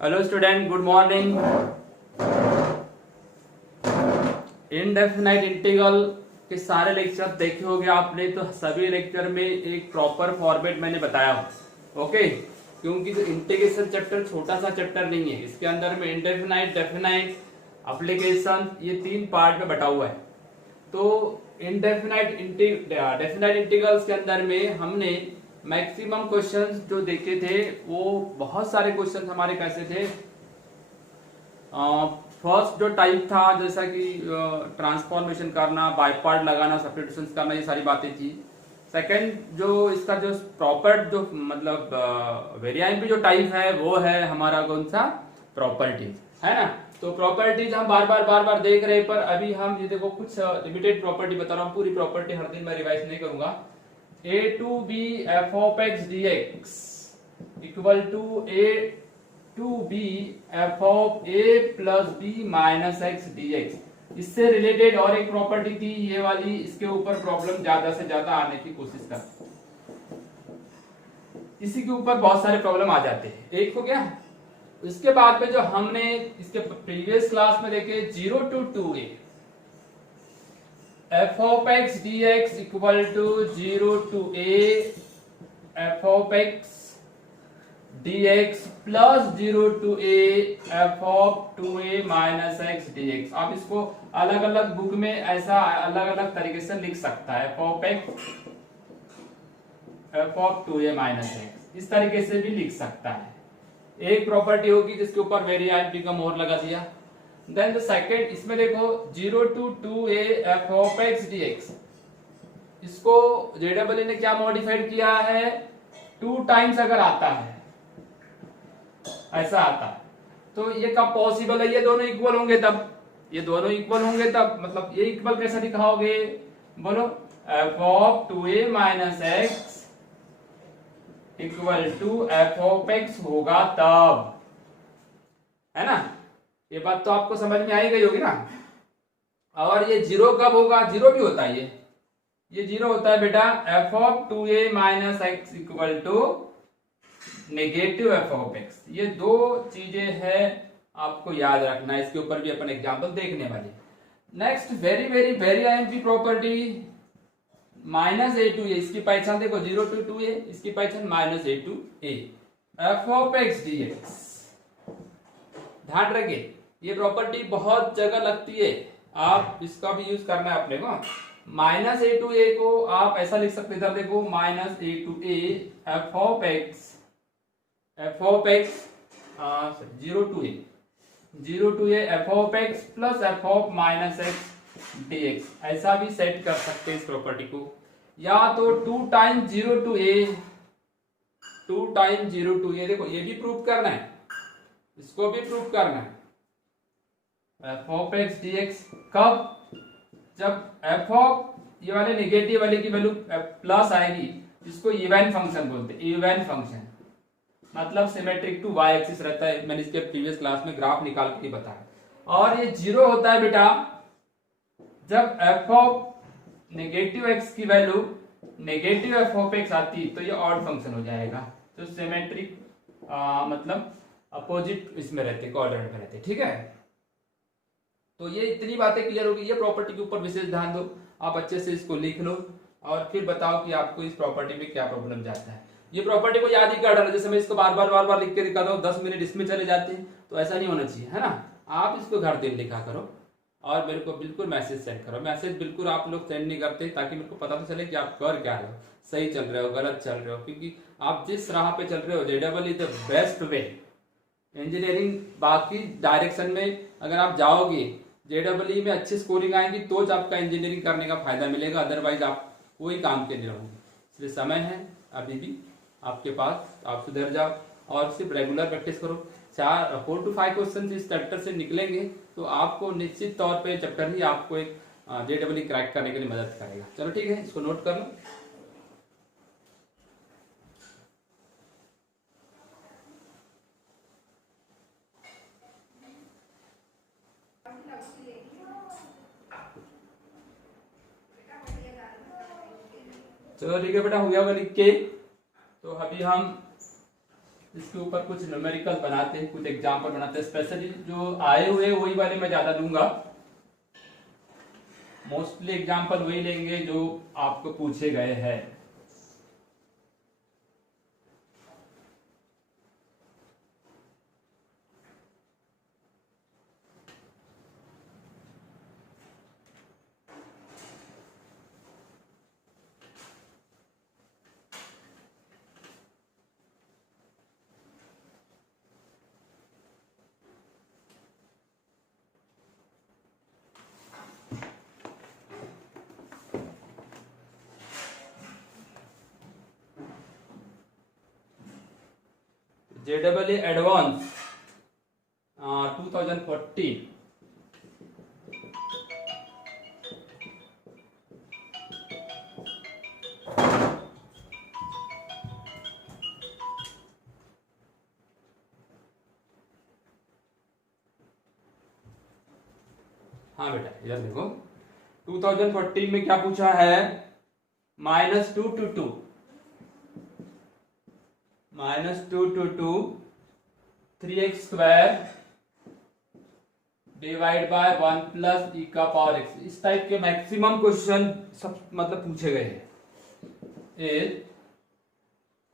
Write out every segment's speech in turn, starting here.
Hello student, good morning. Indefinite integral के सारे lecture देखे होंगे आपने, तो सभी लेक्चर में एक प्रॉपर फॉर्मेट मैंने बताया हो। ओके, क्योंकि जो इंटीग्रेशन चैप्टर छोटा सा चैप्टर नहीं है, इसके अंदर में इनडेफिनाइट, डेफिनाइट, एप्लीकेशन, ये 3 पार्ट में बटा हुआ है। तो डेफिनाइट इंटीग्रल्स के अंदर में हमने मैक्सिमम क्वेश्चंस जो देखे थे, वो बहुत सारे क्वेश्चंस हमारे कैसे थे। फर्स्ट जो टाइप था, जैसा कि ट्रांसफॉर्मेशन करना, बाय पार्ट लगाना, सब्स्टिट्यूशंस करना, ये सारी बातें थी। सेकंड जो इसका जो प्रॉपर जो मतलब वेरिएबल जो टाइप है, वो है हमारा कौन सा, प्रॉपर्टीज, है ना। तो प्रॉपर्टीज हम बार बार देख रहे हैं, पर अभी हम ये देखो कुछ लिमिटेड प्रॉपर्टी बता रहा हूँ, पूरी प्रॉपर्टी हर दिन मैं रिवाइज नहीं करूंगा। a to b f of x D x equal to a to b f of a plus b minus x D x. इससे रिलेटेड और एक प्रॉपर्टी थी ये वाली, इसके ऊपर प्रॉब्लम ज्यादा से ज्यादा आने की कोशिश करते, इसी के ऊपर बहुत सारे प्रॉब्लम आ जाते हैं। एक हो गया। इसके बाद में जो हमने इसके प्रीवियस क्लास में देखे 0 to 2a f of x D x equal to 0 to a f of x dx plus 0 to a f of 2a minus x dx। आप इसको अलग अलग बुक में ऐसा अलग अलग तरीके से लिख सकता है, F of x F of 2a minus x, इस तरीके से भी लिख सकता है। एक प्रॉपर्टी होगी जिसके ऊपर वेरिएबल का मोहर लगा दिया। देन द सेकंड, इसमें देखो 0 to 2a f of x dx, इसको जेडब्ल्यू ने क्या मॉडिफाइड किया है, 2 टाइम्स अगर आता है, ऐसा आता है, तो ये कब पॉसिबल है, ये दोनों इक्वल होंगे तब, ये दोनों इक्वल होंगे तब, मतलब ये इक्वल कैसे दिखाओगे, बोलो f of 2a minus x equal to f of x होगा तब, है ना। ये बात तो आपको समझ में आई गई होगी ना। और ये जीरो कब होगा, जीरो भी होता है, ये जीरो होता है बेटा f of 2a minus x equal to negative f of x. ये दो चीजें हैं, आपको याद रखना है, इसके ऊपर भी अपन एग्जांपल देखने वाले। Next very very very IMP property minus A to A, इसकी पहचान देखो 0 to 2a, इसकी पहचान minus A to A F of x D X. ध्यान रखिए, ये प्रॉपर्टी बहुत जगह लगती है, आप इसका भी यूज करना है अपने को। माइनस ए टू ए को आप ऐसा लिख सकते, इधर देखो minus A to A F of x 0 to a f of x plus F of minus x dx, ऐसा भी सेट कर सकते हैं इस प्रॉपर्टी को। या तो 2 time 0 to a, 2 time 0 to a, देखो ये भी प्रूव करना है, इसको भी प्रूव करना है। एफ ऑफ एक्स dx कब, जब एफ ऑफ ये वाले नेगेटिव वाले की वैल्यू प्लस आएगी, इसको इवन फंक्शन बोलते हैं। इवन फंक्शन मतलब सिमेट्रिक टू वाई एक्सिस रहता है, मैंने इसके प्रीवियस क्लास में ग्राफ निकाल के बताया। और ये जीरो होता है बेटा जब एफ ऑफ नेगेटिव एक्स की value negative f of x आती है, तो ये ऑड फंक्शन हो जाएगा। तो सिमेट्रिक मतलब अपोजिट इसमें रहते, क्वाड्रेंट में रहते, ठीक है। तो ये इतनी बातें क्लियर होगी। ये प्रॉपर्टी के ऊपर विशेष ध्यान दो, आप अच्छे से इसको लिख लो और फिर बताओ कि आपको इस प्रॉपर्टी में क्या प्रॉब्लम जाता है। ये प्रॉपर्टी को याद ही कर डालो, जैसे मैं इसको बार बार लिख के दिखा दो, 10 मिनट इसमें चले जाते हैं, तो ऐसा नहीं होना चाहिए, है ना। आप इसको घर दिन लिखा करो और मेरे को बिल्कुल मैसेज सेंड करो। मैसेज बिल्कुल आप लोग सेंड नहीं करते, ताकि मेरे को पता तो चले कि आप कर क्या रहे हो, सही चल रहे हो, गलत चल रहे हो। क्योंकि आप जिस राह पे चल रहे हो, जेडबल is the best way engineering. बाकी डायरेक्शन में अगर आप जाओगे, जेडबल में अच्छी स्कोरिंग आएंगी, तो ज आपका इंजीनियरिंग करने का फायदा मिलेगा, अदरवाइज आप कोई काम के नहीं रहोगे। इसलिए समय है अभी भी आपके पास, आप सुधर जाओ और सिर्फ रेगुलर प्रैक्टिस करो। 4 to 5 क्वेश्चन इस चैप्टर से निकलेंगे, तो आपको निश्चित तौर पे चैप्टर ही आपको एक जेडबल क्रैक करने के लिए मदद करेगा। चलो ठीक है, इसको नोट कर लो। चलो ठीक है बेटा, हो गया होगा लिख के। तो अभी हम इसके ऊपर कुछ न्यूमेरिकल बनाते हैं, कुछ एग्जाम्पल बनाते हैं। स्पेशली जो आए हुए वही वाले मैं ज्यादा लूंगा, मोस्टली एग्जाम्पल वही लेंगे जो आपको पूछे गए हैं। JEE एडवांस 2014, हाँ बेटा इधर देखो 2014 में क्या पूछा है, -2 to 2 3x square divide by 1 plus e का पावर x। इस टाइप के मैक्सिमम क्वेश्चन सब मतलब पूछे गए हैं।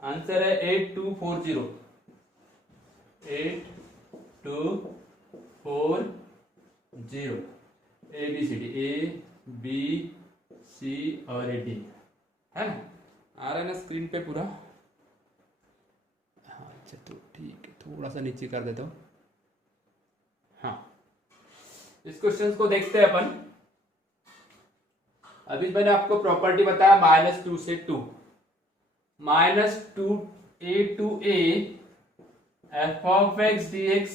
आंसर है 8240 ABCD ABC और D है ना, आ रहा है ना स्क्रीन पे पूरा। हाँ अच्छा तो ठीक है, थोड़ा सा नीचे कर देता हूँ। हाँ इस क्वेश्चन को देखते हैं अपन। अभी मैंने आपको प्रॉपर्टी बताया -2 से 2 -2a to a f of x dx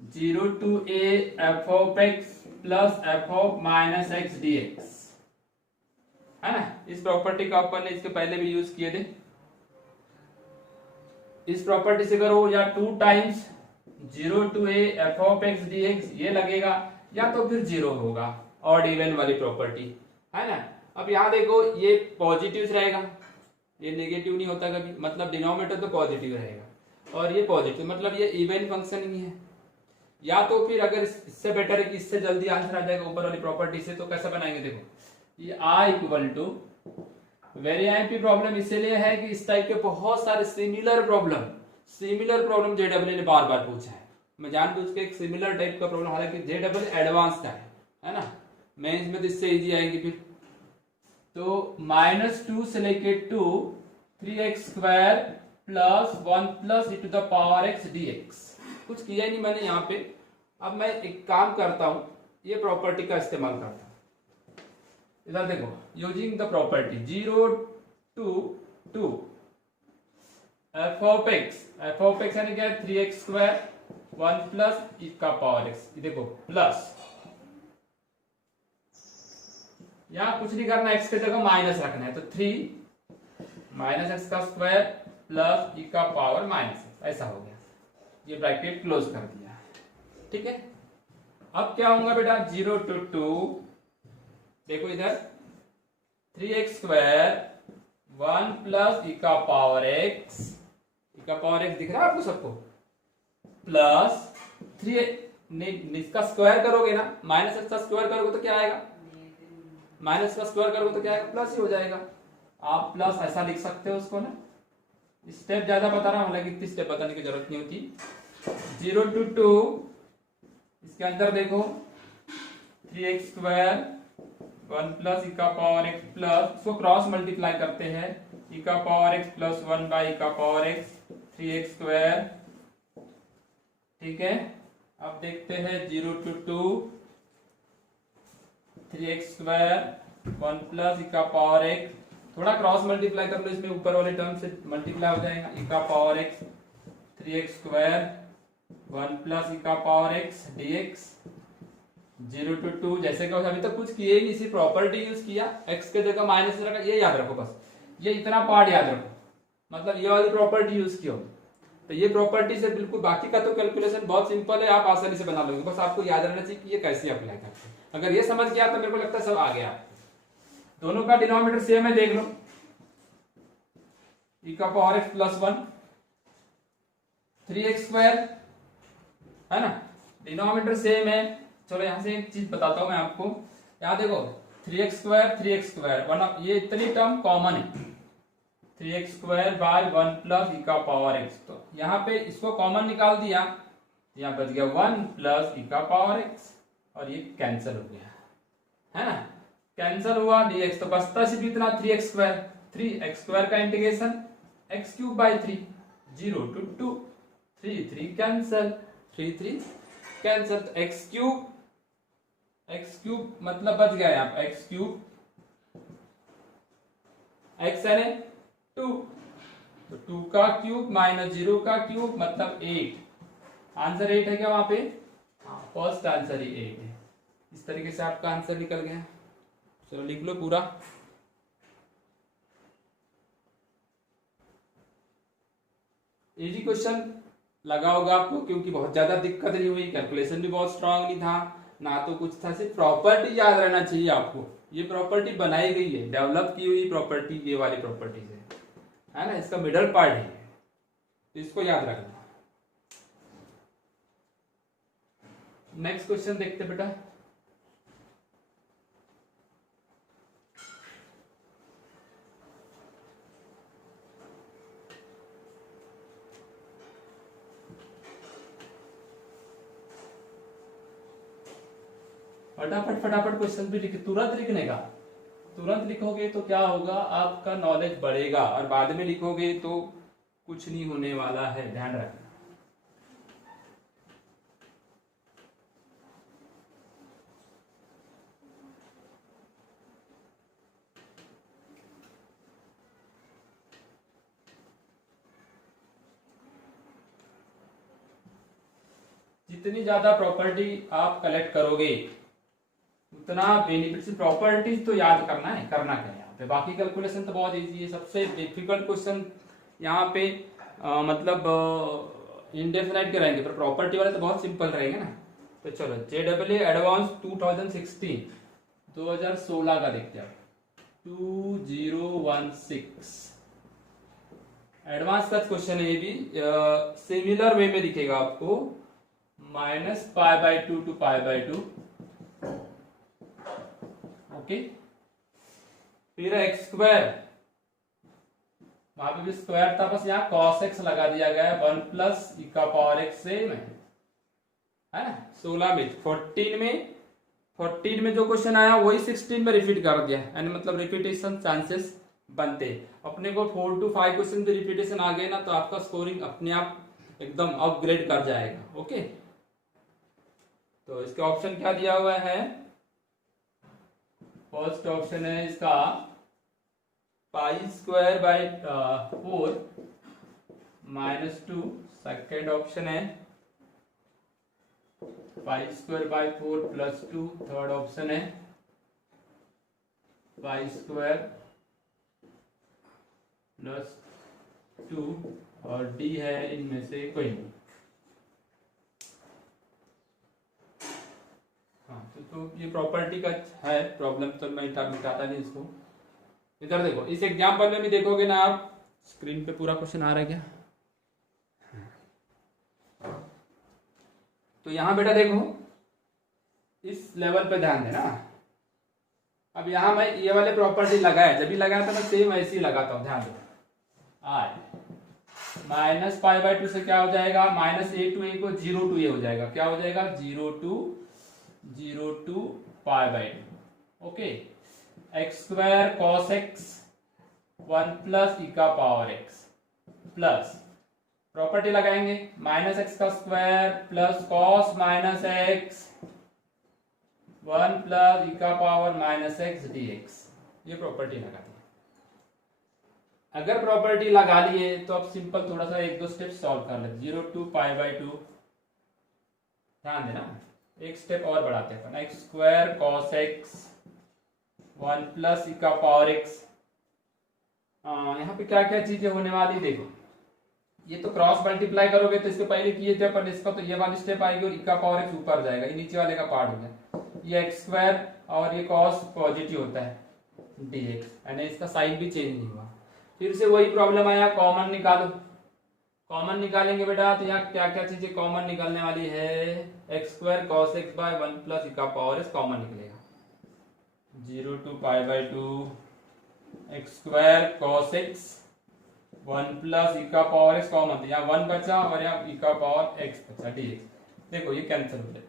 0 to a f of x plus f of minus x dx है ना। इस प्रॉपर्टी का अपन ने इसके पहले भी यूज किए थे। इस प्रॉपर्टी से करो या 2 times 0 to a f of x dx ये लगेगा, या तो फिर 0 होगा, ऑड इवन वाली प्रॉपर्टी है ना। अब यहाँ देखो ये पॉजिटिव रहेगा, ये नेगेटिव नहीं होता कभी, मतलब डिनोमिनेटर तो पॉजिटिव रहेगा और ये पॉजिटिव, मतलब ये इवन फंक्शन ही है। या तो फिर अगर इससे बेटर है कि इससे जल्दी आंसर आ जाएगा ऊपर वाली प्रॉपर्टी से, तो कैसा बनाएंगे देखो, ये I equal to variant problem इसलिए है कि इस टाइप के बहुत सारे सिमिलर प्रॉब्लम JEE ने बार बार पूछा है। मैं जानबूझ के एक सिमिलर टाइप का प्रॉब्लम, हालांकि JEE एडवांस का है ना, मेंस में तो इससे इजी आएंगे। फिर तो -2 से लेके 2 3x square plus 1 plus e to the power x dx। कुछ किया ही नहीं मैंने यहाँ पे। अब मैं एक काम करता हूं, ये प्रॉपर्टी का इस्तेमाल करता हूं। इधर देखो, using the property 0 to 2 f of x यानी क्या है 3x स्क्वायर 1 प्लस e का पावर x। ये देखो प्लस, यहां कुछ नहीं करना, x के जगह माइनस रखना है, तो 3 माइनस एक्स का स्क्वायर प्लस e का पावर माइनस x, ऐसा हो गया। ये ब्रैकेट क्लोज कर दिया, ठीक है। अब क्या होगा बेटा 0 to 2, देखो इधर 3x स्क्वायर 1 प्लस e का पावर x, e का पावर x दिख रहा है आपको सबको, प्लस 3 इसका स्क्वायर करोगे ना, माइनस एक्स का स्क्वायर करोगे तो क्या आएगा, माइनस का स्क्वायर करोगे तो क्या आएगा, प्लस ही हो जाएगा। आप प्लस ऐसा लिख सकते हो उसको ना, स्टेप ज्यादा बता रहा हूं, हालांकि इतनी स्टेप बताने की जरूरत नहीं होती। 0 to 2 इसके अंदर देखो 3x स्क्वायर 1 प्लस e का पावर x प्लस, इसको क्रॉस मल्टीप्लाई करते हैं, e का power x plus 1 by e का पावर x 3x स्क्वायर, ठीक है। अब देखते हैं 0 to 2 3x square 1 plus e का पावर x, थोड़ा क्रॉस मल्टीप्लाई कर लो इसमें, ऊपर वाले टर्म से मल्टीप्लाई हो जाएगा, e का power x 3x square 1 plus e का पावर x dx 0 to 2। जैसे कि अभी तक कुछ किए ही नहीं, इसी प्रॉपर्टी यूज किया, x के जगह माइनस रखा, ये याद रखो बस, ये इतना पार्ट याद रखो, मतलब ये वाली प्रॉपर्टी यूज किया। तो ये प्रॉपर्टी से बिल्कुल, बाकी का तो कैलकुलेशन बहुत सिंपल है, आप आसानी से बना लोगे, बस आपको याद रहना चाहिए कि ये कैसे अप्लाई करते हैं। अगर ये समझ गया तो मेरे को लगता है सब आ गया। दोनों का डिनोमिनेटर सेम है, देख लो, e का पावर x प्लस 1 3x² है ना, डिनोमिनेटर सेम है। चलो यहां से एक चीज बताता हूं मैं आपको, यहाँ देखो 3x² वन, ये इतनी टर्म कॉमन है, 3x² बाय 1 प्लस e का पावर x। तो यहाँ पे इसको कॉमन निकाल दिया, यहाँ बच गया 1 प्लस e का पावर x, और ये कैंसिल हो गया है ना, कैंसिल हुआ dx। तो बचता सिर्फ इतना 3x², 3x² का integration x³ by 3, 0 to 2, 3 cancel, 3 cancel, तो x³ मतलब बच गया यहाँ पे x³ x है 2, तो 2 का क्यूब माइनस 0 का क्यूब मतलब 8। आंसर 8 है क्या वहां पे? हाँ, फर्स्ट आंसर ही 8 है। इस तरीके से आपका आंसर निकल गया। चलो लिख लो पूरा। इजी क्वेश्चन लगा होगा आपको, क्योंकि बहुत ज्यादा दिक्कत नहीं हुई, कैलकुलेशन भी बहुत स्ट्रांग नहीं था ना, तो कुछ था, सिर्फ प्रॉपर्टी याद रहना चाहिए आपको। ये प्रॉपर्टी बनाई गई है, डेवलप की हुई प्रॉपर्टी, ये वाली प्रॉपर्टी है ना, इसका मिडल पार्ट है, तो इसको याद रखना। नेक्स्ट क्वेश्चन देखते बेटा। फटाफट क्वेश्चन भी लिखे, तुरंत लिखने का, तुरंत लिखोगे तो क्या होगा, आपका नॉलेज बढ़ेगा, और बाद में लिखोगे तो कुछ नहीं होने वाला है, ध्यान रखना। जितनी ज्यादा प्रॉपर्टी आप कलेक्ट करोगे उतना बेनिफिट। से प्रॉपर्टीज तो याद करना है, करना क्या है यहाँ पे, बाकी कैलकुलेशन तो बहुत इजी है। सबसे डिफिकल्ट क्वेश्चन यहाँ पे मतलब इंडेफिनाइट के रहेंगे, पर प्रॉपर्टी वाले तो बहुत सिंपल रहेंगे ना। तो चलो JEE एडवांस 2016 का देखते हैं, 2016 एडवांस का क्वेश्चन है। ये भी सिमिलर वे में दिखेगा आपको, -π/2 to π/2, ओके। फिर x², वहां पे भी स्क्वायर था, बस यहाँ cos x लगा दिया गया है, 1 प्लस e का पावर x सेम है ना। 16 में 14 में जो क्वेश्चन आया वही 16 में रिपीट कर दिया, यानी मतलब रिपीटेशन चांसेस बनते। अपने को 4 to 5 क्वेश्चन पे रिपीटेशन आ गए ना, तो आपका स्कोरिंग अपने आप एकदम अपग्रेड कर जाएगा, ओके। तो इसका ऑप्शन क्या दिया हुआ है, फर्स्ट ऑप्शन है इसका π²/4 -2, सेकेंड ऑप्शन है π²/4 +2, थर्ड ऑप्शन है π² +2, और डी है इनमें से कोई नहीं। हाँ, तो ये प्रॉपर्टी का है प्रॉब्लम, तो मैं मिटाता नहीं इसको। इधर देखो, इस एग्जाम्पल में भी देखोगे ना आप, स्क्रीन पे पूरा क्वेश्चन आ रहा है क्या? तो यहां बेटा देखो, इस लेवल पे ध्यान देना। अब यहां मैं ये वाले प्रॉपर्टी लगाया, जब भी लगाया था मैं सेम ऐसे ही लगाता हूं, ध्यान दो। आई -π/2 से क्या हो जाएगा, -a to a को 0 to a हो जाएगा, क्या हो जाएगा 0 to π/2, okay. x² cos x 1 plus e का पावर x प्लस प्रॉपर्टी लगाएंगे, -x² plus cos -x 1 plus e का पावर -x dx, ये प्रॉपर्टी लगा दी। अगर प्रॉपर्टी लगा लिए तो अब सिंपल थोड़ा सा 1-2 स्टेप सॉल्व कर ले। 0 to π/2, ध्यान देना, एक स्टेप और बढ़ाते हैं अपन, x² cos x 1 plus e का पावर x। यहाँ पे क्या क्या चीजें होने वाली देखो, ये तो क्रॉस मल्टीप्लाई करोगे तो इसके पहले किए थे अपन इसका, तो ये वाली स्टेप आएगी और e का पावर x ऊपर जाएगा, ये नीचे वाले का पार्ट हो गया, ये x² और ये cos पॉजिटिव होता है dx, यानी इसका साइन भी चेंज नहीं हुआ। फिर से वही प्रॉब्लम आया, कॉमन निकालो, कॉमन निकालेंगे बेटा, तो यहाँ क्या क्या चीजें कॉमन निकलने वाली है, x square cos X by 1 plus E का पावर एस कॉमन निकलेगा, 0 to pi by 2 X square cos X 1 plus E का पावर एक्स कॉमन, तो यहाँ 1 बचा और यहाँ ई का पावर एक्स बचा dx। देखो ये कैंसिल हो जाए।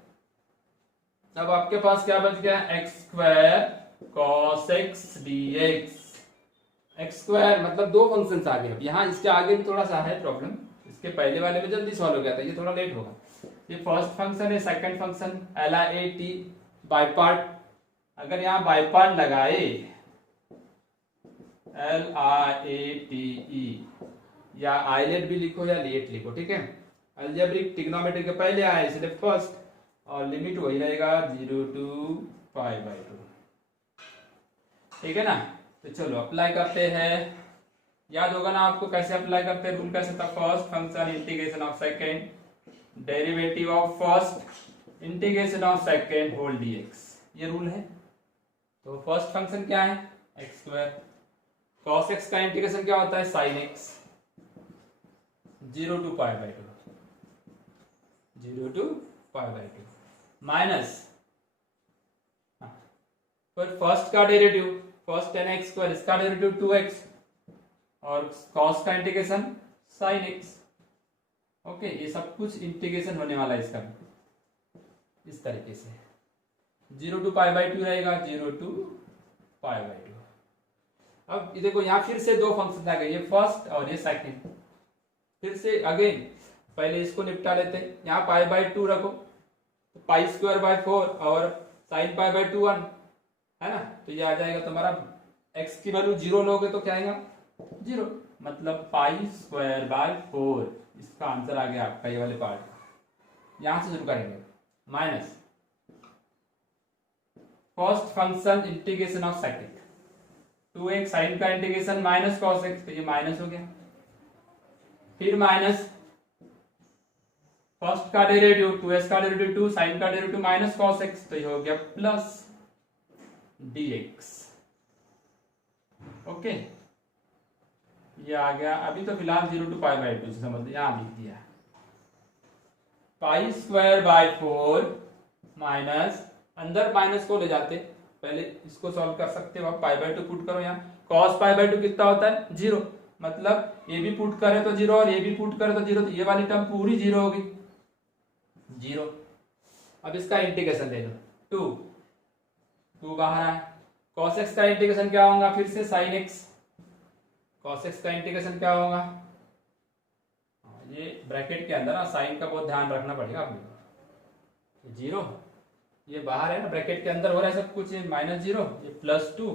अब आपके पास क्या बच गया, x square cos x dx। X square मतलब दो फंक्शंस आ गए। अब यहाँ इसके आगे भी थोड़ा सा है प्रॉब्लम, इसके पहले वाले में जल्दी सॉल्व हो गया था, ये थोड़ा लेट होगा। ये फर्स्ट फंक्शन है, second function LIAT by part. अगर यहाँ बाय पार्ट लगाए LIATE या आइलेट भी लिखो या लेट लिखो, ठीक है। अलजेब्रिक ट्रिग्नोमेट्री के पहले आए इसलिए फर्स्ट, और लिमिट वही रहेगा 0 टू पाई बाय 2, ठीक है ना। तो चलो अप्लाई करते हैं। याद होगा ना आपको कैसे अप्लाई करते हैं, रूल कैसे था, first function integration of second derivative of first integration of second whole dx, ये रूल है। तो फर्स्ट फंक्शन क्या है, एक्स स्क्वायर, कॉस एक्स का इंटीग्रेशन क्या होता है, sine x, 0 to pi by 2, 0 to pi by 2 minus, फिर फर्स्ट का derivative, first then x square, इसका डेरिवेटिव 2x और कॉस का इंटीग्रेशन साइन एक्स। ओके, ये सब कुछ इंटीग्रेशन होने वाला है इसका इस तरीके से, 0 टू पाई बाय 2 रहेगा, 0 टू पाई बाय 2। अब ये देखो यहाँ फिर से दो फंक्शन आ गए, ये फर्स्ट और ये सेकंड। फिर से अगेन पहले इसको निपटा लेते हैं। यहाँ पाई बाय 2 रखो, तो पाई स्क्वायर बाय 4 और साइन पाई बाय 2 1 है ना, तो ये आ जाएगा तुम्हारा, x की वैल्यू 0 लोगे तो क्या आएगा 0, मतलब पाई स्क्वायर बाय 4। इसका आंसर आ गया आपका ये वाले पार्ट। यहां से शुरू करेंगे, minus first function integration of second 2x sine का इंटीग्रेशन माइनस कॉस एक्स, तो ये माइनस हो गया। फिर माइनस फर्स्ट का डेरिवेटिव 2x का डेरिवेटिव 2 साइन का डेरिवेटिव माइनस कॉस एक्स, तो ये हो गया प्लस dx। ओके, ये आ गया। अभी तो फिलहाल 0 टू पाई बाय 2 से समझ लो, यहां लिख दिया पाई स्क्वायर बाय 4 माइनस, अंदर माइनस को ले जाते, पहले इसको सॉल्व कर सकते हो आप, पाई बाय 2 पुट करो। यहाँ कॉस पाई बाय 2 कितना होता है 0, मतलब ये भी पुट करे तो 0 और ये भी पुट करे तो 0, तो ये वाली टर्म पूरी 0 होगी 0। अब इसका इंटीग्रेशन ले लो, 2 बाहर आए, cos x का इंटीग्रेशन क्या होगा, फिर से sin x, cos x का इंटीग्रेशन क्या होगा, ये ब्रैकेट के अंदर ना साइन का बहुत ध्यान रखना पड़ेगा आपको। 0 ये बाहर है ना, ब्रैकेट के अंदर हो रहा है सब कुछ, ये -0, ये +2,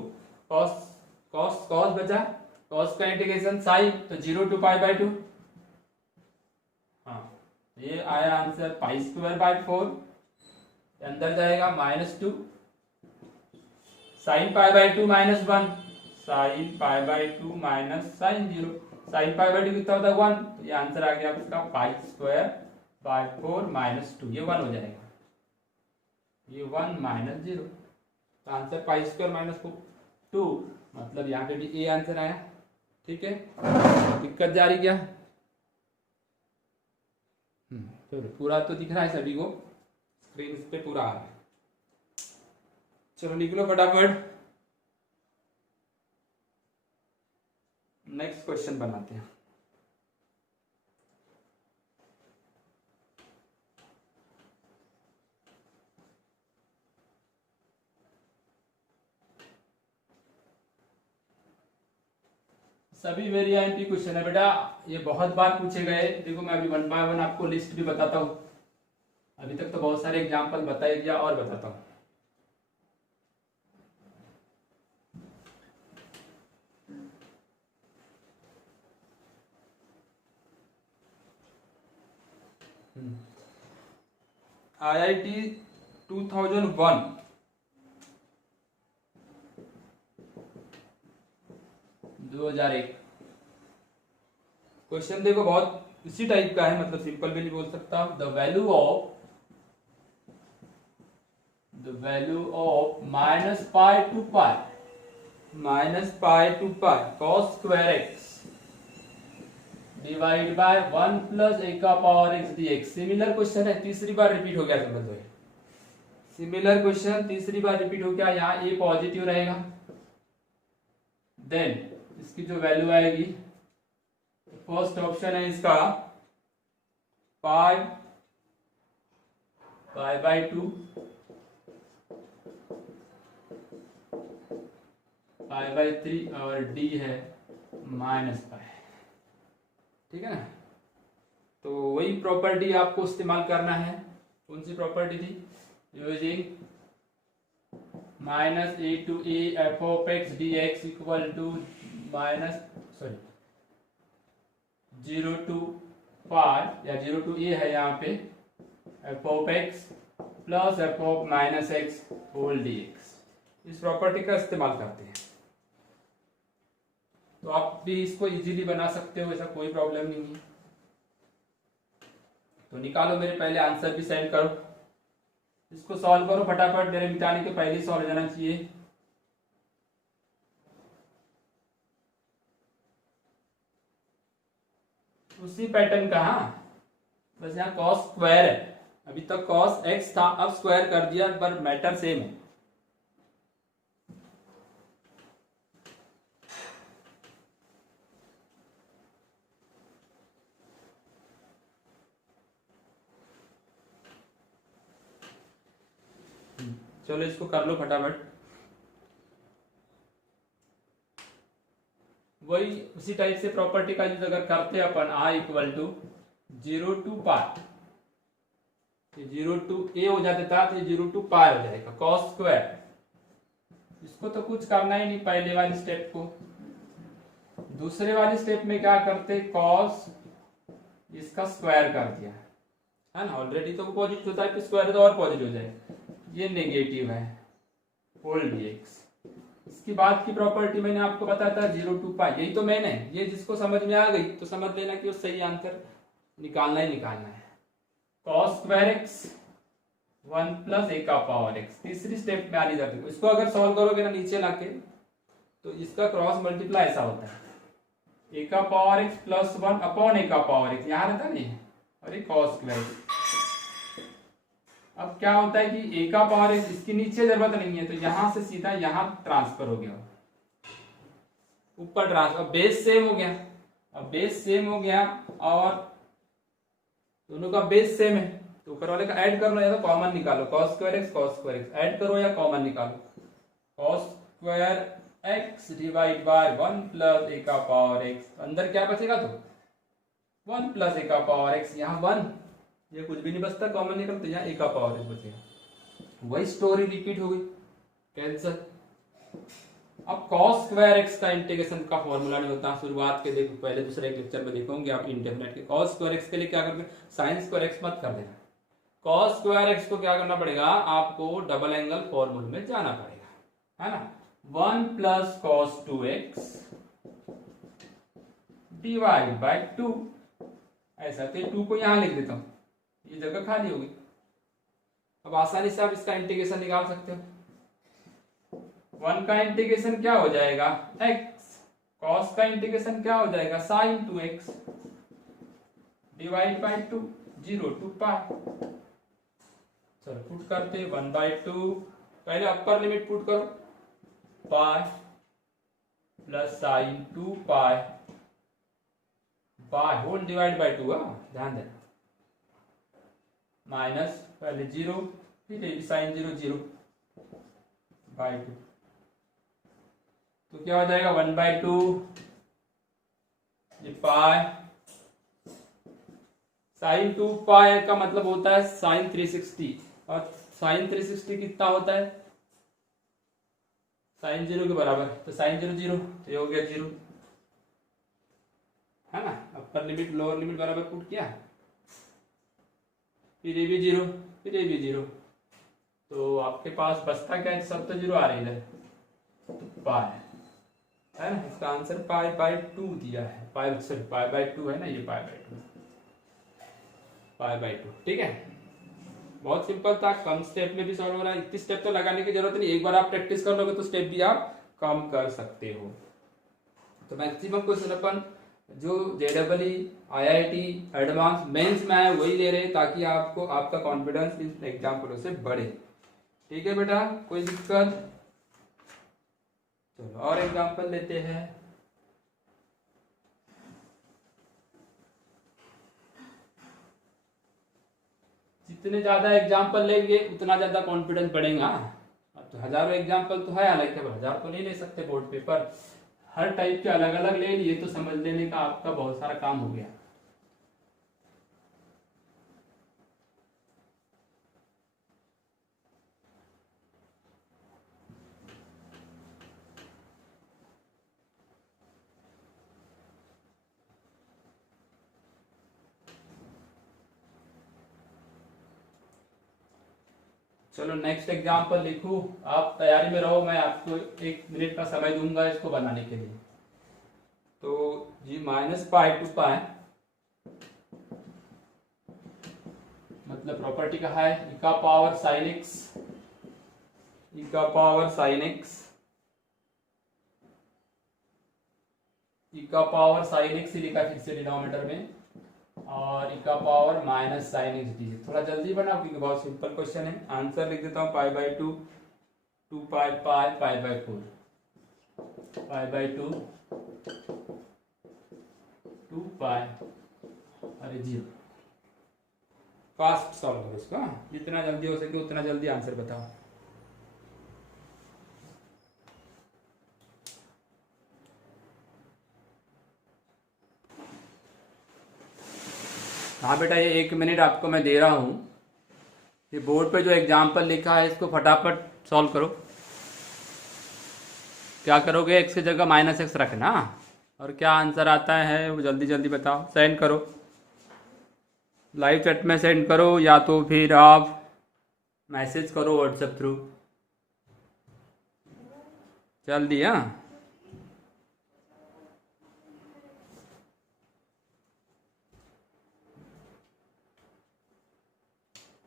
cos बचा, cos का इंटीग्रेशन sin, तो 0 टू पाई बाय 2। हाँ, ये आया आंसर पाई स्क्वायर बाय 4, अंदर जाएगा -2 sine pi by 2 -1, sine pi by 2 minus sine 0, sine pi by 2 कितना होता है 1, तो ये आंसर आ गया आपका पाई स्क्वायर बाय 4 -2, ये 1 हो जाएगा, ये 1 -0, तो आंसर पाई स्क्वायर माइनस 2, मतलब यहाँ पे भी ए आंसर आया। ठीक है, दिक्कत जारी क्या, चलो पूरा तो दिख रहा है सभी को, स्क्रीन पे पूरा आ रहा है। चलो लिख लो फटाफट, नेक्स्ट क्वेश्चन बनाते हैं। सभी वेरी आईएमपी क्वेश्चन है बेटा, ये बहुत बार पूछे गए। देखो मैं अभी 1 बाय 1 आपको लिस्ट भी बताता हूँ, अभी तक तो बहुत सारे एग्जाम्पल बता ही दिया और बताता हूँ। IIT 2001 2001 क्वेश्चन देखो, बहुत इसी टाइप का है, मतलब सिंपल भी नहीं बोल सकता हूं। The value of minus pi to pi cos square X divide by 1 plus A का power X D X. Similar question है, तीसरी बार रिपीट हो गया समझ लो। सिमिलर क्वेश्चन तीसरी बार रिपीट हो गया। यहाँ ए पॉजिटिव रहेगा, देन इसकी जो वैल्यू आएगी, फर्स्ट ऑप्शन है इसका पाई बाय 2, पाई बाय 3 और डी है माइनस पाई। ठीक है ना। तो वही प्रॉपर्टी आपको इस्तेमाल करना है। कौन सी प्रॉपर्टी थी? Using minus A to A F of x D x equal to minus 0 to pi या 0 टू ए है यहाँ पे F of x plus F of minus X whole D X. इस प्रॉपर्टी का इस्तेमाल करते हैं। तो आप भी इसको इजीली बना सकते हो, ऐसा कोई प्रॉब्लम नहीं है। तो निकालो, मेरे पहले आंसर भी सेंड करो, इसको सॉल्व करो फटाफट, मेरे मिटाने के पहले सॉल्व हो जाना चाहिए। उसी पैटर्न का, हाँ, बस यहाँ कॉस स्क्वायर है। अभी तक कॉस एक्स था, अब स्क्वायर कर दिया, पर मैटर सेम है। चलो इसको कर लो फटाफट। वही उसी टाइप से प्रॉपर्टी का यूज अगर करते हैं अपन, आ equal to 0 to pi, 0 to A हो जाता था, तो 0 टू पाई हो जाएगा कॉस स्क्वायर। इसको तो कुछ करना ही नहीं पहले वाली स्टेप को। दूसरे वाली स्टेप में क्या करते, कॉस इसका स्क्वायर कर दिया है ना, ऑलरेडी तो वो पॉजिटिव होता है, तो स्क्वायर तो और पॉजिटिव हो जाएगा। ये नेगेटिव है होल डीएक्स। इसकी बाद की प्रॉपर्टी मैंने आपको बताया था 0 टू पाई, यही तो मैंने, ये जिसको समझ में आ गई तो समझ लेना कि वो सही आंसर निकालना ही निकालना है। Cos square x 1 plus A का पावर एक्स, तीसरी स्टेप में आनी जाती है। इसको अगर सॉल्व करोगे ना नीचे लाके, तो इसका क्रॉस मल्टीप्लाई ऐसा होता है, ए का पावर एक्स प्लस 1 अपॉन ए का पावर एक्स, यहाँ रहता नहीं है, और ये कॉस स्क्वायर। अब क्या होता है कि ए का पावर एक्स, इसकी नीचे जरूरत नहीं है, तो यहां से सीधा यहां ट्रांसफर हो गया, ऊपर ट्रांसफर, बेस सेम हो गया। अब बेस सेम हो गया और दोनों का बेस सेम है, तो ऊपर वाले का ऐड कर लो या तो कॉमन निकालो, कॉस स्क्वायर एक्स ऐड करो या कॉमन निकालो। Cos square X divide by 1 plus A का पावर एक्स, अंदर क्या बचेगा, तो 1 प्लस ए का पावर एक्स, यहाँ 1, ये कुछ भी नहीं बचता, कॉमन निकल, तो यहाँ ए का पावर एक्स बचेगा। वही स्टोरी रिपीट हो गई, कैंसर। अब कॉस स्क्वायर एक्स का इंटीग्रेशन का फॉर्मूला नहीं होता, शुरुआत के देखो, पहले दूसरे लेक्चर में देखोगे आप इंडेफिनेट के। कॉस स्क्वायर एक्स के लिए क्या करना, साइन स्क्वायर एक्स मत कर देना, कॉस स्क्वायर एक्स को क्या करना पड़ेगा, आपको डबल एंगल फॉर्मूले में जाना पड़ेगा, है ना। 1 plus cos 2x divide by 2, ऐसा, तो 2 को यहां लिख देता हूं, ये जगह खाली होगी। अब आसानी से आप इसका इंटीग्रेशन निकाल सकते हो। 1 का इंटीग्रेशन क्या हो जाएगा, x, cos का इंटीग्रेशन क्या हो जाएगा, sin 2x divide by 2, 0 to pi. चलो पुट करते, 1/2, पहले अपर लिमिट पुट करो, pi plus sin 2 pi by whole divide by 2, ध्यान देना, माइनस पहले 0, फिर साइन 0 0 बाय 2, तो क्या हो जाएगा 1/2, ये पाई, साइन 2 पाई का मतलब होता है साइन 360, और साइन 360 कितना होता है, साइन 0 के बराबर, तो साइन 0 0, तो ये हो गया 0, है ना। अपर लिमिट लोअर लिमिट बराबर पुट किया, फिर ये भी 0, फिर ये भी 0, तो आपके पास बचता क्या है, सब तो 0 आ रही है, पाई, है ना। इसका आंसर पाई बाय 2 दिया है, पाई बाय 2 है ना, ये पाई बाय 2, ठीक है। बहुत सिंपल था, कम स्टेप में भी सॉल्व हो रहा है, इतनी स्टेप तो लगाने की जरूरत नहीं, एक बार आप प्रैक्टिस कर लोगे तो स्टेप भी आप कम कर सकते हो। तो मैक्सिमम क्वेश्चन अपन जो JEE IIT एडवांस मेंस में है वही ले रहे हैं, ताकि आपको आपका कॉन्फिडेंस इन एग्जाम्पलों से बढ़े। ठीक है बेटा, कोई दिक्कत? चलो और एग्जाम्पल लेते हैं। जितने ज्यादा एग्जाम्पल लेंगे उतना ज्यादा कॉन्फिडेंस बढ़ेगा। अब तो हजारों एग्जाम्पल तो है, हालांकि 1000 तो नहीं ले सकते बोर्ड पेपर, हर टाइप के अलग अलग ले लिए तो समझ लेने का आपका बहुत सारा काम हो गया। चलो नेक्स्ट एग्जाम्पल लिखूं, आप तैयारी में रहो, मैं आपको 1 मिनट का समय दूंगा इसको बनाने के लिए। तो जी -पाई टू पाई मतलब प्रॉपर्टी का है e का पावर sin x, e का पावर sin x, e का पावर sin x ही लिखा फिर से डिनोमिनेटर में, और e का पावर -sin x डी। थोड़ा जल्दी बनाओ क्योंकि बहुत सिंपल क्वेश्चन है। आंसर लिख देता हूँ π/2 2 पाई पाई π/4 π/2 2 पाई, अरे 0। फास्ट सॉल्व करो इसको, जितना जल्दी हो सके उतना जल्दी आंसर बताओ। हाँ बेटा, ये 1 मिनट आपको मैं दे रहा हूं। ये बोर्ड पे जो एग्जाम्पल लिखा है इसको फटाफट सॉल्व करो। क्या करोगे, x की जगह -x रखना, और क्या आंसर आता है वो जल्दी जल्दी बताओ। सेंड करो, लाइव चैट में सेंड करो, या तो फिर आप मैसेज करो व्हाट्सएप थ्रू, जल्दी। हाँ,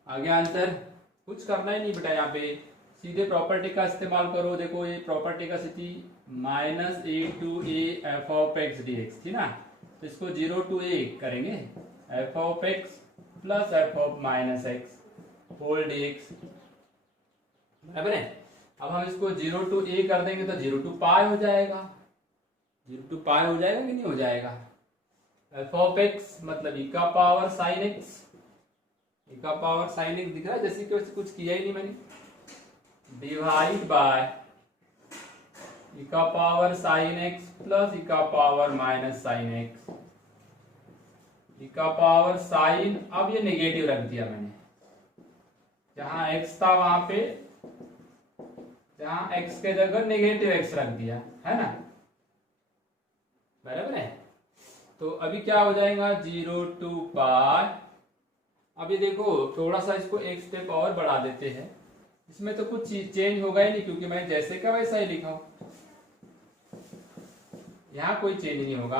आगे आंसर कुछ करना ही नहीं बेटा, यहाँ पे सीधे प्रॉपर्टी का इस्तेमाल करो। देखो ये प्रॉपर्टी का स्थिति -a to a f of x dx थी ना, तो इसको 0 to a करेंगे, f of x plus f of -x whole dx, बराबर है। अब हम इसको 0 to a कर देंगे तो 0 to पाई हो जाएगा, 0 to पाई हो जाएगा कि नहीं हो जाएगा। f of x मतलब e का पावर sin x, e का पावर sin x दिख रहा है, जैसे कि वैसे कुछ किया ही नहीं मैंने, डिवाइड बाय e का power sin x plus e का पावर -sin x, e का पावर sin, अब ये नेगेटिव रख दिया मैंने, जहां x था वहां पे, जहां x के जगह नेगेटिव x रख दिया है ना, बराबर है। तो अभी क्या हो जाएगा, 0 to पाई। अभी देखो थोड़ा सा इसको एक स्टेप और बढ़ा देते हैं, इसमें तो कुछ चेंज होगा ही नहीं क्योंकि मैं जैसे का वैसा ही लिखा हूं, यहां कोई चेंज नहीं होगा।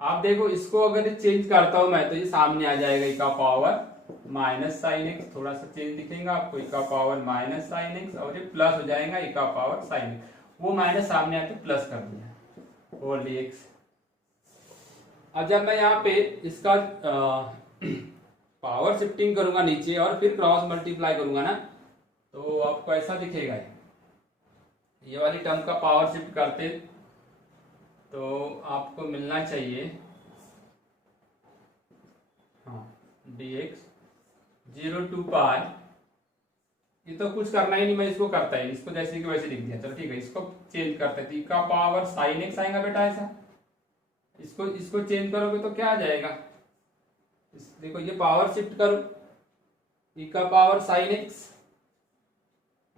आप देखो इसको अगर चेंज करता हूं मैं तो ये सामने आ जाएगा e का पावर -sin x, थोड़ा सा चेंज दिखेगा आपको, e का पावर -sin x, और ये प्लस हो जाएगा e का पावर sin x, वो माइनस सामने आके प्लस कर दिया होल dx। अब जब मैं यहाँ पे इसका पावर शिफ्टिंग करूंगा नीचे और फिर क्रॉस मल्टीप्लाई करूंगा ना, तो आपको ऐसा दिखेगा, ये वाली टर्म का पावर शिफ्ट करते तो आपको मिलना चाहिए, हाँ, dx 0 to पाई। ये तो कुछ करना ही नहीं, मैं इसको करता ही, इसको जैसे कि वैसे लिख दिया। चलो ठीक है, इसको चेंज करते थे, e का पावर sin x आएगा बेटा ऐसा, इसको चेंज करोगे तो क्या आ जाएगा, देखो ये पावर शिफ्ट करो, e का पावर sin x,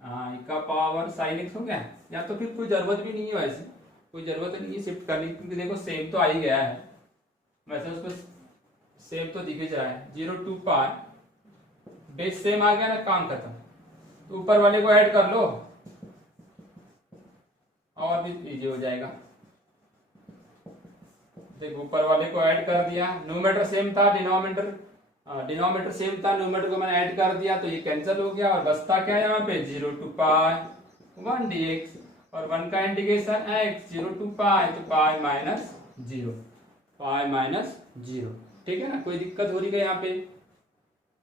हाँ, e का पावर sin x हो गया। या तो फिर कोई जरूरत भी नहीं है, वैसे कोई जरूरत नहीं है शिफ्ट करने की, क्योंकि देखो सेम तो आ ही गया है, वैसे उसको सेम तो दिख रहा है। 0 to पाई, बेस सेम आ गया ना, काम खत्म। तो ऊपर वाले को ऐड कर लो और भी इजी हो जाएगा। देखो ऊपर वाले को ऐड कर दिया, न्यूमरेटर सेम था, डिनोमिनेटर सेम था, न्यूमरेटर को मैंने ऐड कर दिया तो ये कैंसिल हो गया, और बचता क्या है यहाँ पे 0 to पाई 1 dx। और 1 का इंटीग्रेशन x 0 टू पाई, तो पाई माइनस 0, पाई माइनस 0। ठीक है ना, कोई दिक्कत हो रही है यहाँ पे?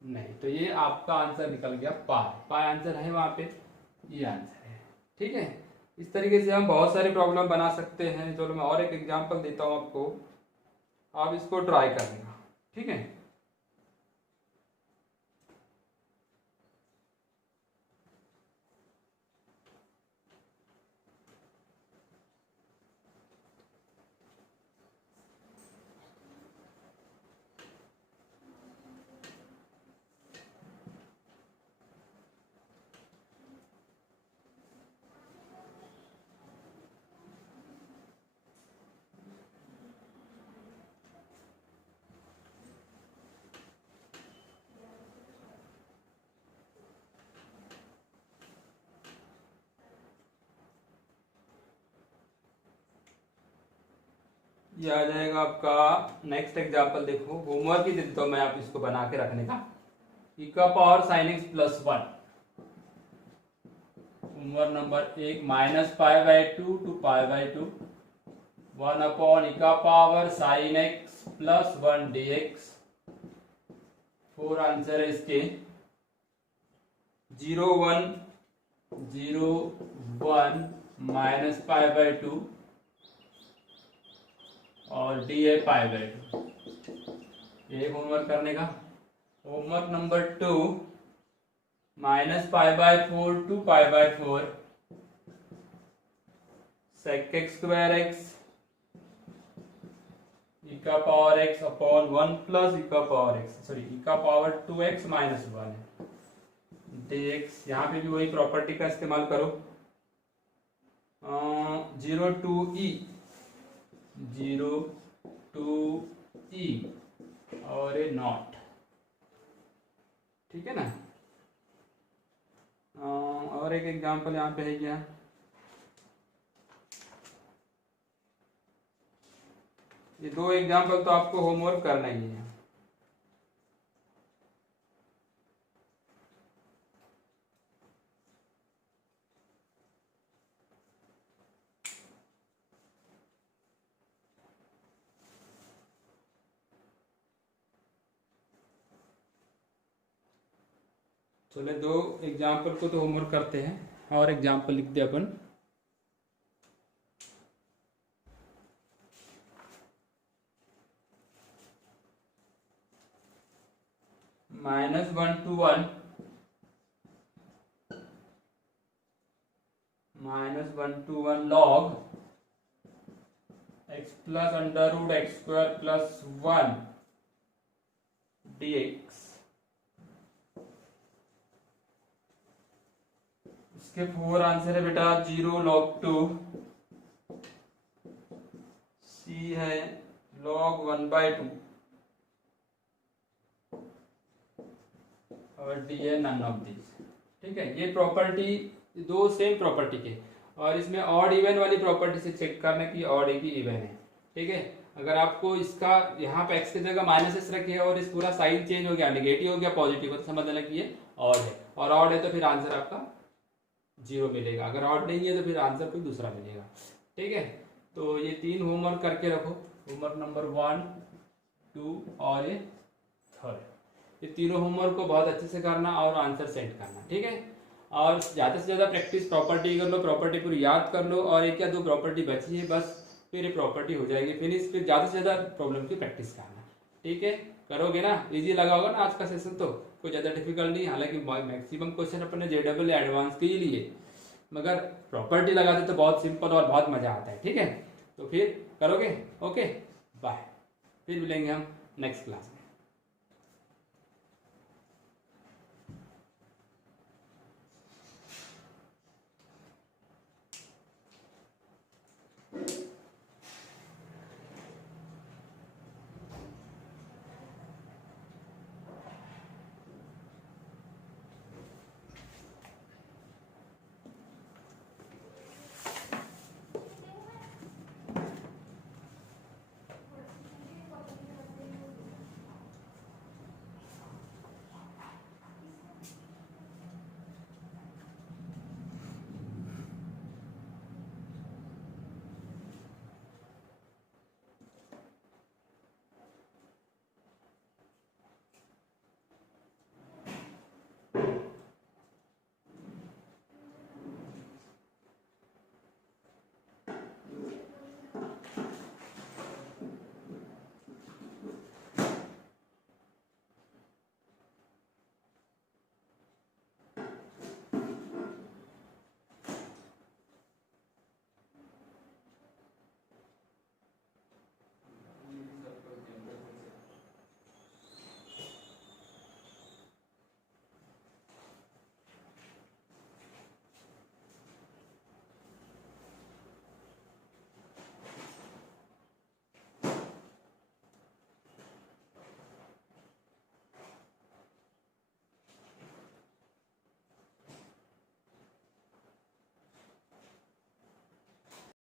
नहीं। तो ये आपका आंसर निकल गया पाई, पाई आंसर है वहाँ पे, ये आंसर है। ठीक है, इस तरीके से हम बहुत सारे प्रॉब्लम बना सकते हैं। चलो मैं और एक एग्जांपल देता हूँ आपको, आप इसको ट्राई करेंगे। ठीक है, ये आ जाएगा आपका नेक्स्ट एग्जांपल। देखो होमवर्क ही देता हूँ मैं, आप इसको बना के रखने का। e का power sine x plus 1, homework number 1, minus pi by 2 to pi by 2, 1 upon e का power sine x plus 1 dx। 4 answer है इसके, 0 1 0 1 माइनस पाई बाई 2 और डी है पाई बाई 2। एक होमवर्क करने का। Homework number 2, minus pi by 4 to pi by 4, sec X square X E का power X upon 1 plus E का पावर एक्स, सॉरी ई का पावर 2x माइनस 1 है dx। यहाँ पे भी वही प्रॉपर्टी का इस्तेमाल करो। 0 टू ई, 0 टू ई और ए नॉट। ठीक है ना। और एक एग्जांपल यहाँ पे है क्या, ये 2 एग्जांपल तो आपको होमवर्क करना ही है। चलो 2 एग्जाम्पल को तो होमवर्क करते हैं, और एग्जाम्पल लिख दे अपन। -1 to 1, -1 to 1 log x plus under root x square plus 1 dx। इसके 4 आंसर है बेटा, 0 log 2, c है log 1/2 और डी है नन ऑफ दिस। ठीक है, ये प्रॉपर्टी 2 सेम प्रॉपर्टी के, और इसमें ऑड इवन वाली प्रॉपर्टी से चेक करना कि ऑड है कि इवन है। ठीक है, अगर आपको इसका यहाँ पे x की जगह -s रखी है और इस पूरा साइन चेंज हो गया, नेगेटिव हो गया पॉजिटिव, तो समझ लेना कि ये ऑड है, और ऑड है तो फिर आंसर आपका 0 मिलेगा। अगर ऑड नहीं है तो फिर आंसर कोई दूसरा मिलेगा। ठीक है, तो ये 3 होमवर्क करके रखो, होमवर्क नंबर 1 2 और ये 3। ये तीनों होमवर्क को बहुत अच्छे से करना और आंसर सेंड करना। ठीक है, और ज़्यादा से ज़्यादा प्रैक्टिस प्रॉपर्टी कर लो, प्रॉपर्टी पूरी याद कर लो, और 1 या 2 प्रॉपर्टी बची है बस, फिर ये प्रॉपर्टी हो जाएगी फिनिश। फिर ज़्यादा से ज़्यादा प्रॉब्लम की प्रैक्टिस करना। ठीक है, करोगे ना, इजी लगा होगा ना आज का सेशन, तो कोई ज़्यादा डिफिकल्ट नहीं। हालांकि मैक्सिमम क्वेश्चन अपने JEE एडवांस के ही लिए, मगर प्रॉपर्टी लगाते तो बहुत सिंपल और बहुत मज़ा आता है। ठीक है, तो फिर करोगे। ओके, बाय, फिर मिलेंगे हम नेक्स्ट क्लास में।